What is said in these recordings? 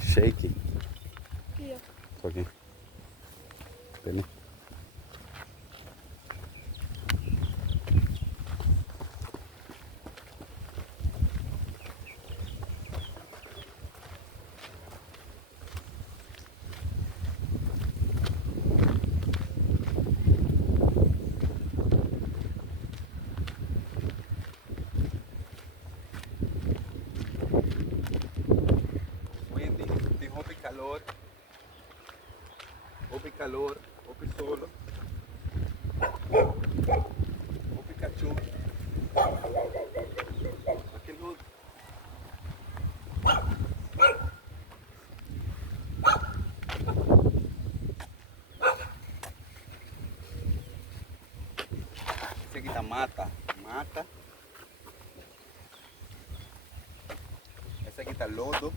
Es shaky. Here. It's okay. Penny. Windy, tem roupa e calor, roupa e solo, roupa e cachorro. Aquele outro. Esse aqui tá mata. Esse aqui tá lodo.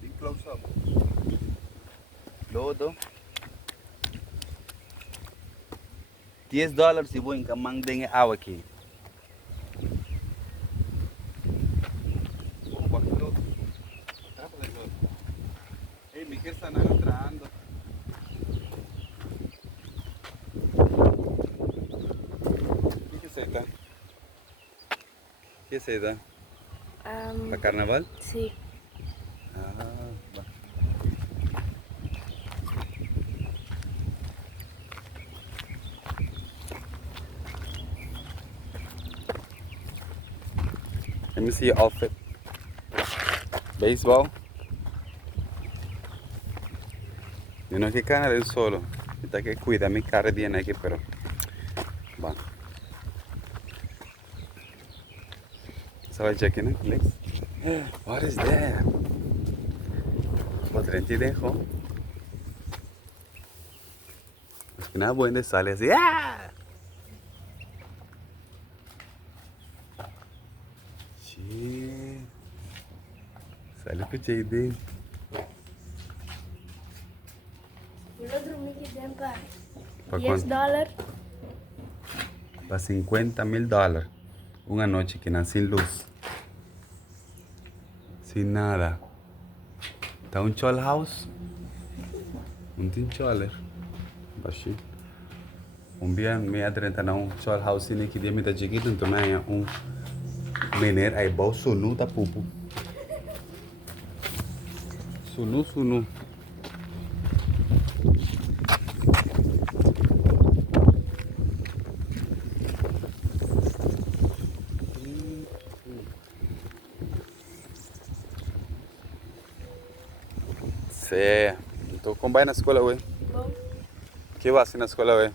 Bem close up. Lodo. $10 si buong kamang ding awa aqui. Ei, me quer sanar entrando. O que é isso aí, tá? O que é isso aí, tá? Para carnaval? Sí. Ah, va. Let me see your outfit. Baseball. Yo no es que cana del solo. Está que cuida mi cara bien aquí, pero bueno. So I checking it, please. What is that? Otra dejo. Es que nada bueno sale así. ¡Ah! Shit. Sale con JD. El otro me quedé para ¿Para $10. Para $50,000. Una noche que nací sin luz. Sin nada. Está un chol house. Un tin choler. Baixinho. Dia meia 30 na un chol house ini que dia me tá chiquito então é mener ai bau sunu tá pupu. Sunu. Sé. Então como vai na escola hoje? Bom. Que vai assim na escola hoje?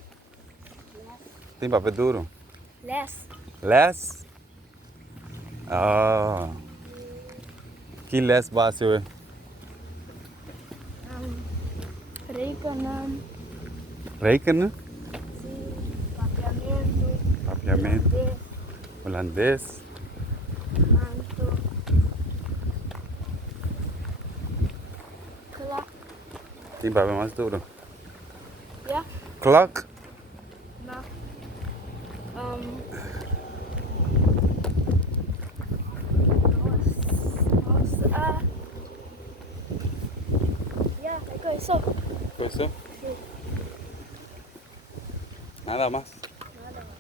Tem papel duro? Less. Ah. Que less base hoje? Rekenen? Sí. Papeamiento. Papiamento. Holandês. Manto. Clock. Tem papel mais duro? Yeah. Clock? No. Ya, eso. Coisa? Sí. Nada mais. Nada más.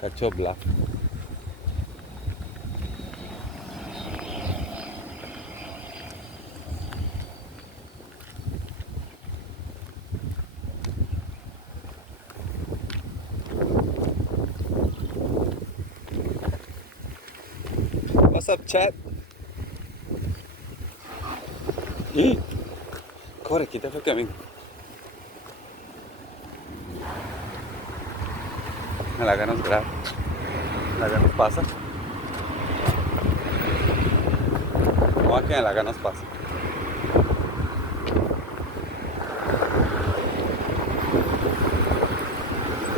Cachorro black. What's up, chat? Corre, quita el camino. La que nos graba. La que nos pasa. Vamos a que la que nos pasa.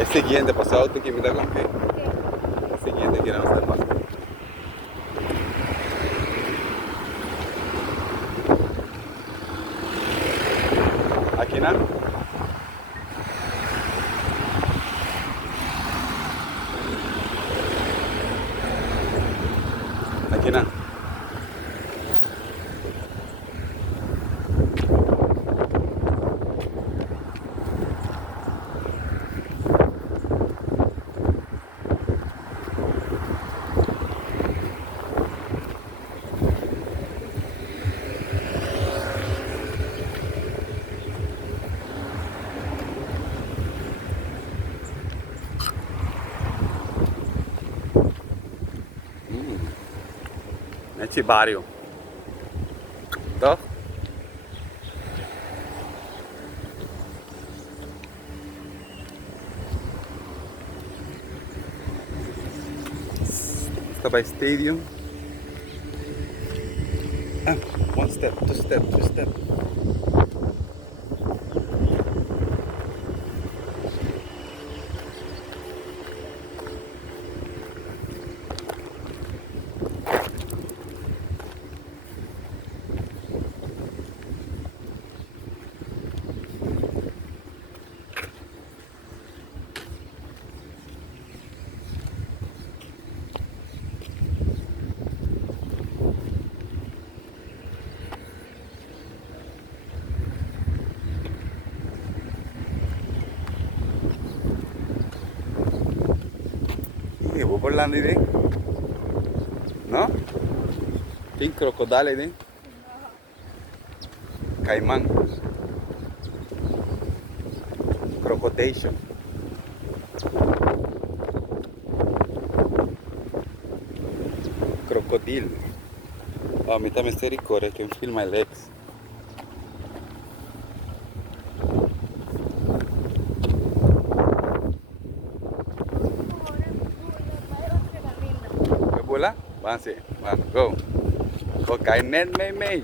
Es siguiente, pasado te que me da con que. Es siguiente que no nos pasa. Kina. Nesse barrio. Toh? Está by stadium. Ah, one step, two step, three step. Vou por lá nele. No? Tem crocodile né? Caimán. Crocodation. Crocodile. Oh, mi também está ricorre, I can feel my legs. Vai bola? Vamos, vamos, go. Go, cai net me.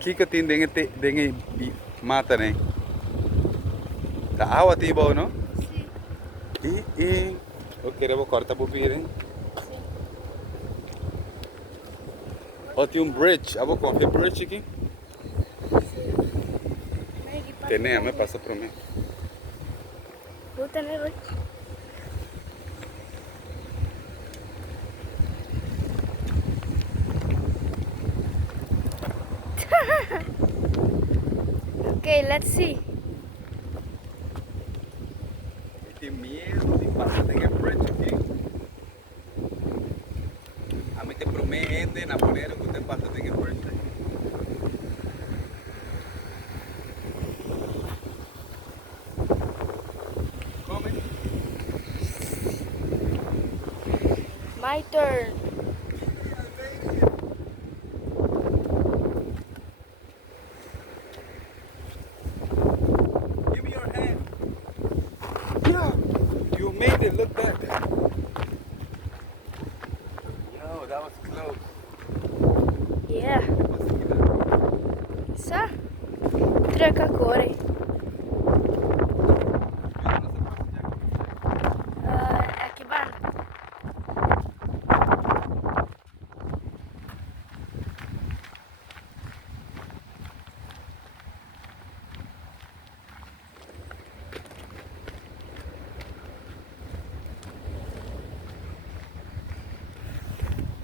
Kika tin dengan mata nih. Tá água tiba no? E ok, devo cortar pro pire. Oh, tem bridge. Abo com a bridge aqui? Tem nem, me passa por mim. Vou tener hoy. Okay, let's see. Tem medo de passar tem bridge aqui. A mim te promete na maneira que você passa tem bridge. Come. My turn. Give me your hand. Yeah, you made it look that. Yo, that was close. Yeah. Sa? Troca cor. Aqui van.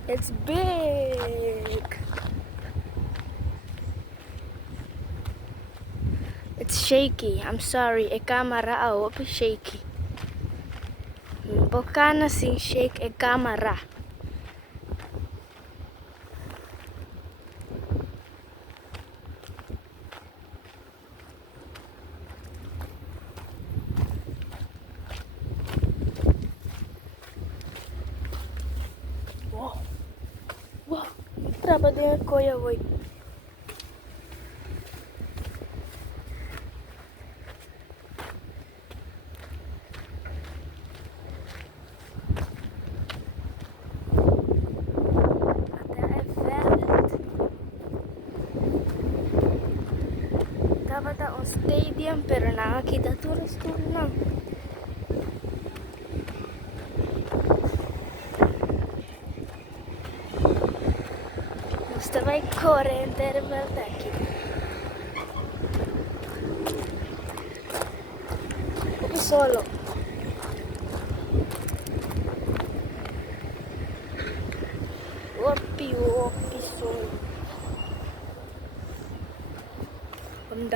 It's big. It's shaky. I'm sorry. A camera is shaky. Bocana sin shake a camera. Wow. Wow. Traba din koya voy. Dapat ang stadium pero nakakita tourist lang. Gusto may corrente rebelde aqui. Upi solo.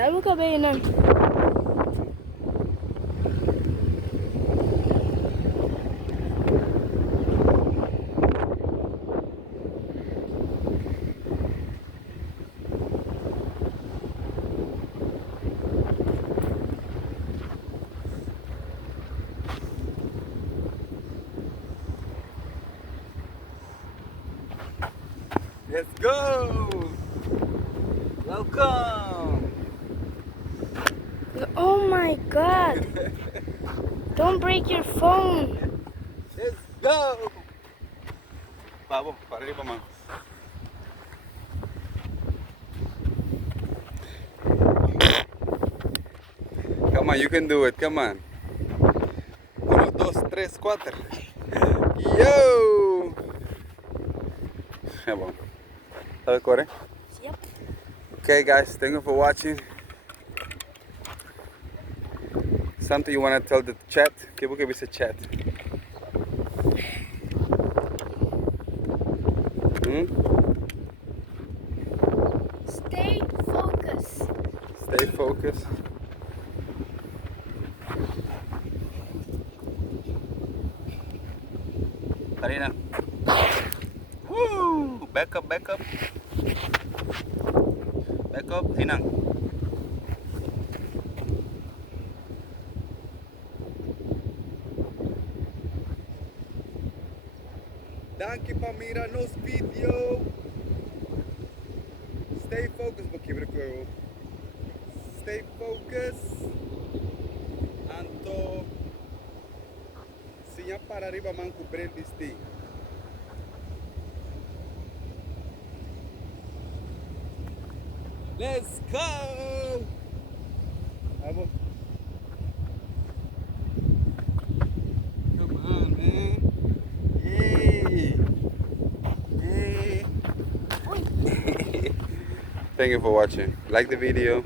Salvo ka ba yun? Let's go! Welcome! Oh my god! Don't break your phone! Let's go! Vamos, para arriba, man. Come on, you can do it, come on. 1, 2, 3, 4. Yo! Ja, bom. ¿Sabes correr? Yep. Okay, guys, thank you for watching. Something you want to tell the chat? ¿Qué porque dice chat? Hmm? Stay focused. Stay focused. Karina. Woo! Back up, back up. Back up, Hinang. Danke para mirar nos vídeos. Stay focused, porque stay focused. Anto. Sinha para arriba, man, cobrir este. Let's go! Vamos. Come on, man. Yay! Yay! Thank you for watching. Like the video.